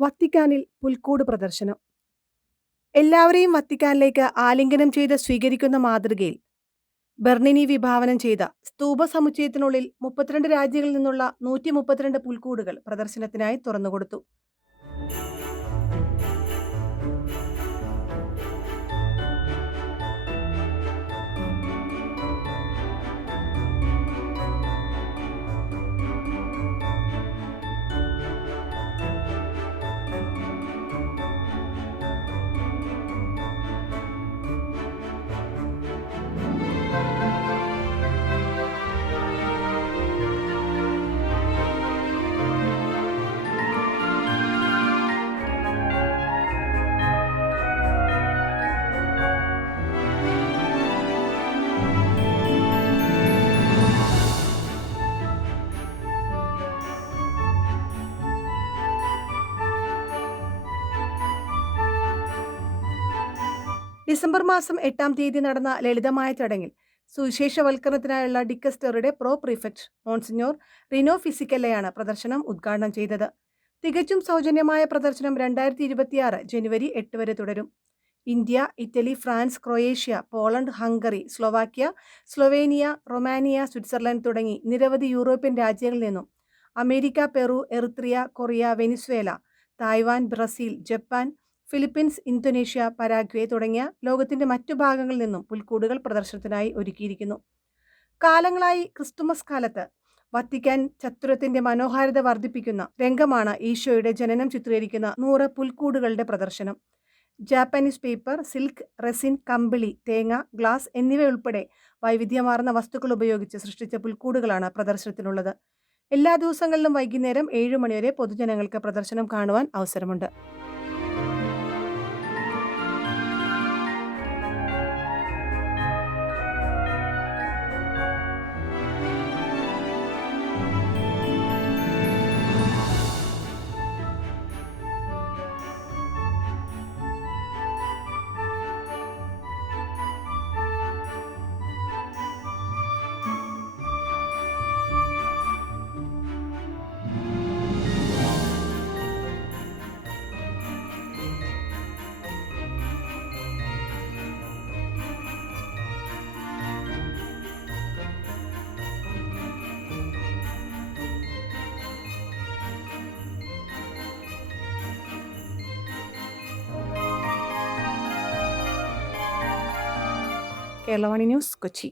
വത്തിക്കാനിൽ പുൽക്കൂട് പ്രദർശനം. എല്ലാവരെയും വത്തിക്കാനിലേക്ക് ആലിംഗനം ചെയ്ത് സ്വീകരിക്കുന്ന മാതൃകയിൽ ബെർണിനി വിഭാവനം ചെയ്ത സ്തൂപ സമുച്ചയത്തിനുള്ളിൽ 32 രാജ്യങ്ങളിൽ നിന്നുള്ള 132 പുൽക്കൂടുകൾ പ്രദർശനത്തിനായി തുറന്നുകൊടുത്തു. ഡിസംബർ മാസം 8-ാം തീയതി നടന്ന ലളിതമായ ചടങ്ങിൽ സുവിശേഷവൽക്കരണത്തിനായുള്ള ഡിക്കസ്റ്ററിയുടെ പ്രോ പ്രീഫെക്ട് മോൺസിഞ്ഞോർ റിനോ ഫിസിക്കല്ലയാണ് പ്രദർശനം ഉദ്ഘാടനം ചെയ്തത്. തികച്ചും സൗജന്യമായ പ്രദർശനം 2026 ജനുവരി 8 വരെ തുടരും. India, Italy, France, Croatia, Poland, Hungary, Slovakia, Slovenia, Romania, Switzerland തുടങ്ങി നിരവധി യൂറോപ്യൻ രാജ്യങ്ങളിൽ നിന്നും America, Peru, Eritrea, Korea, Venezuela, Taiwan, Brazil, Japan, Philippines, Indonesia, Paraguay തുടങ്ങിയ ലോകത്തിന്റെ മറ്റു ഭാഗങ്ങളിൽ നിന്നും പുൽക്കൂടുകൾ പ്രദർശനത്തിനായി ഒരുക്കിയിരിക്കുന്നു. കാലങ്ങളായി ക്രിസ്തുമസ് കാലത്ത് വത്തിക്കാൻ ചത്തുരത്തിന്റെ മനോഹാരിത വർദ്ധിപ്പിക്കുന്ന രംഗമാണ് ഈശോയുടെ ജനനം ചിത്രീകരിക്കുന്ന 100 പുൽക്കൂടുകളുടെ പ്രദർശനം. ജാപ്പനീസ് പേപ്പർ, സിൽക്ക്, റെസിൻ, കമ്പിളി, തേങ്ങ, ഗ്ലാസ് എന്നിവയുൾപ്പെടെ വൈവിധ്യമാർന്ന വസ്തുക്കൾ ഉപയോഗിച്ച് സൃഷ്ടിച്ച പുൽക്കൂടുകളാണ് പ്രദർശനത്തിനുള്ളത്. എല്ലാ ദിവസങ്ങളിലും വൈകുന്നേരം 7 മണി വരെ പൊതുജനങ്ങൾക്ക് പ്രദർശനം കാണുവാൻ അവസരമുണ്ട്. കേരളവാണി ന്യൂസ്, കൊച്ചി.